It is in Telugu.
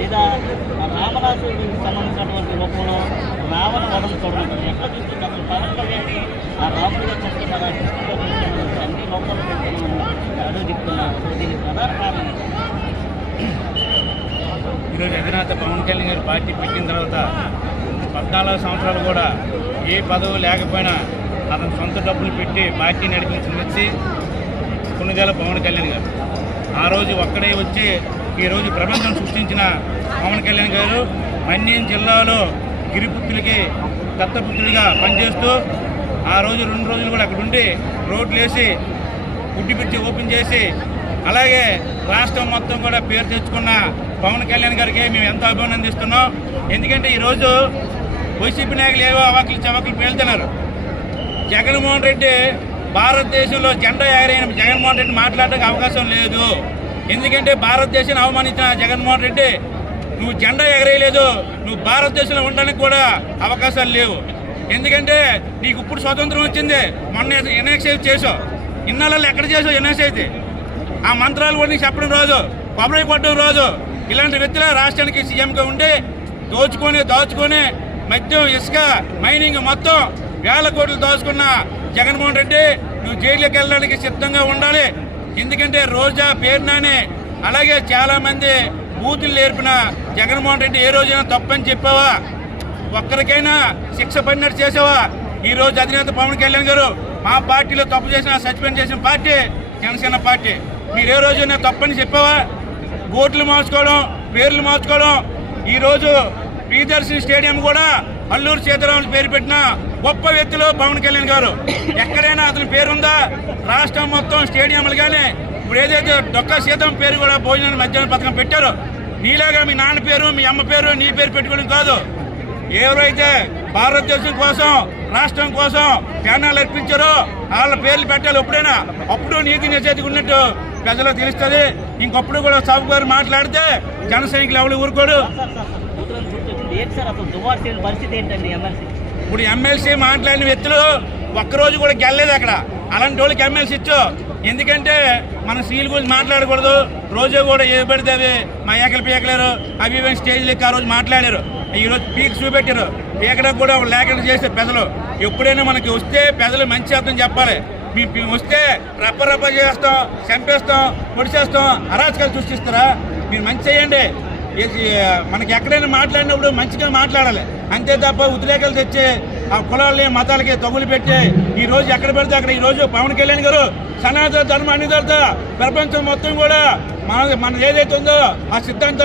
లేదా రామదాసుడికి సంబంధించినటువంటి రూపంలో రావణ వరం చూడడం ఎట్లా చూస్తుంది అసలు పవన్ కళ్యాణ్ ఆ రాముడిగా చేస్తున్నారు అన్ని లోపాలు అడుగు చెప్తున్నారు. దీనికి ప్రధాన కారణం ఈరోజు అధినేత పవన్ కళ్యాణ్ గారు పార్టీ పెట్టిన తర్వాత 14 సంవత్సరాలు కూడా ఏ పదవి లేకపోయినా అతను సొంత డబ్బులు పెట్టి పార్టీ నడిపించిన వ్యక్తి కొన్నిదేళ్ల పవన్ కళ్యాణ్ గారు. ఆ రోజు ఒక్కడే వచ్చి ఈరోజు ప్రపంచం సృష్టించిన పవన్ కళ్యాణ్ గారు మన్యం జిల్లాలో గిరిపుత్రులకి దత్తపుత్రుడిగా పనిచేస్తూ ఆ రోజు 2 రోజులు కూడా అక్కడ ఉండి రోడ్లు వేసి గుడ్డి పిచ్చి ఓపెన్ చేసి అలాగే రాష్ట్రం మొత్తం కూడా పేరు తెచ్చుకున్న పవన్ కళ్యాణ్ గారికి మేము ఎంతో అభినందిస్తున్నాం. ఎందుకంటే ఈరోజు వైసీపీ నాయకులు ఏవో అవాకులు చవకులు పేలుతున్నారు. జగన్మోహన్ రెడ్డి భారతదేశంలో జెండా ఎగరైన జగన్మోహన్ రెడ్డి మాట్లాడడానికి అవకాశం లేదు. ఎందుకంటే భారతదేశాన్ని అవమానించిన జగన్మోహన్ రెడ్డి నువ్వు జెండా ఎగరేయలేదు, నువ్వు భారతదేశంలో ఉండడానికి కూడా అవకాశాలు లేవు. ఎందుకంటే నీకు ఇప్పుడు స్వతంత్రం వచ్చింది, మొన్న ఎన్ఎక్సైజ్ చేసావు, ఇన్నాళ్ళు ఎక్కడ చేసావు ఎన్ఎక్సైజ్? ఆ మంత్రాలు కూడా నీకు చెప్పడం రోజు, కొబ్బరి కొట్టడం రోజు. ఇలాంటి వ్యక్తుల రాష్ట్రానికి సీఎంగా ఉండి దోచుకొని మద్యం ఇసుక మైనింగ్ మొత్తం 1000 కోట్లు దోచుకున్న జగన్మోహన్ రెడ్డి నువ్వు జైలుకి వెళ్ళడానికి సిద్ధంగా ఉండాలి. ఎందుకంటే రోజా పేరునాని అలాగే చాలామంది బూతులు నేర్పిన జగన్మోహన్ రెడ్డి ఏ రోజైనా తప్పని చెప్పావా? ఒక్కరికైనా శిక్ష పడినట్టు చేసావా? ఈరోజు అధినేత పవన్ కళ్యాణ్ గారు మా పార్టీలో తప్పు చేసిన సస్పెండ్ చేసిన పార్టీ జనసేన పార్టీ. మీరు ఏ రోజైనా తప్పని చెప్పావా? ఓట్లు మార్చుకోవడం, పేర్లు మార్చుకోవడం. ఈరోజు ప్రియదర్శిని స్టేడియం కూడా అల్లూరు సీతారాములు పేరు పెట్టిన గొప్ప వ్యక్తులు పవన్ కళ్యాణ్ గారు. ఎక్కడైనా అతని పేరుందా? రాష్ట్రం మొత్తం స్టేడియంలు కానీ ఇప్పుడు ఏదైతే డొక్కా సీతం పేరు కూడా భోజనం మధ్యాహ్న పథకం పెట్టారో నీలాగా మీ నాన్న పేరు మీ అమ్మ పేరు నీ పేరు పెట్టుకోవడం కాదు. ఎవరైతే భారతదేశం కోసం రాష్ట్రం కోసం ప్రాణాలు అర్పించారో వాళ్ళ పేర్లు పెట్టాలి. ఎప్పుడైనా అప్పుడు నీతి నిజాయితీ ఉన్నట్టు ప్రజలకు తెలుస్తుంది. ఇంకొప్పుడు కూడా సాబు గారు మాట్లాడితే జన సైనికులు ఎవరు ఊరుకోడు. ఇప్పుడు ఎమ్మెల్సీ మాట్లాడిన వ్యక్తులు ఒక్కరోజు కూడా గెలలేదు అక్కడ. అలాంటి వాళ్ళకి ఎమ్మెల్సీ ఇచ్చు. ఎందుకంటే మన సీల్ గురించి మాట్లాడకూడదు. రోజు కూడా ఏ పడితే అవి మా ఏకలేరు అవి ఇవి స్టేజ్లు ఎక్కి ఆ రోజు మాట్లాడారు. ఈరోజు పీక్ చూపెట్టారు. పీకడానికి కూడా లేకుండా చేస్తారు ప్రజలు. ఎప్పుడైనా మనకి వస్తే ప్రజలు మంచి అర్థం చెప్పాలి. మీ వస్తే రప్ప చేస్తాం, చంపేస్తాం, పొడిచేస్తాం, అరాచకాలు సృష్టిస్తారా? మీరు మంచి చేయండి. మనకి ఎక్కడైనా మాట్లాడినప్పుడు మంచిగా మాట్లాడాలి. అంతే తప్ప ఉద్రేకాలు తెచ్చి ఆ కులాలని మతాలకి తగులు పెట్టి ఈ రోజు ఎక్కడ పెడితే అక్కడ ఈ రోజు పవన్ కళ్యాణ్ గారు సనాతన ధర్మ అన్ని ప్రపంచం మొత్తం కూడా మన ఏదైతే ఉందో ఆ సిద్ధాంతం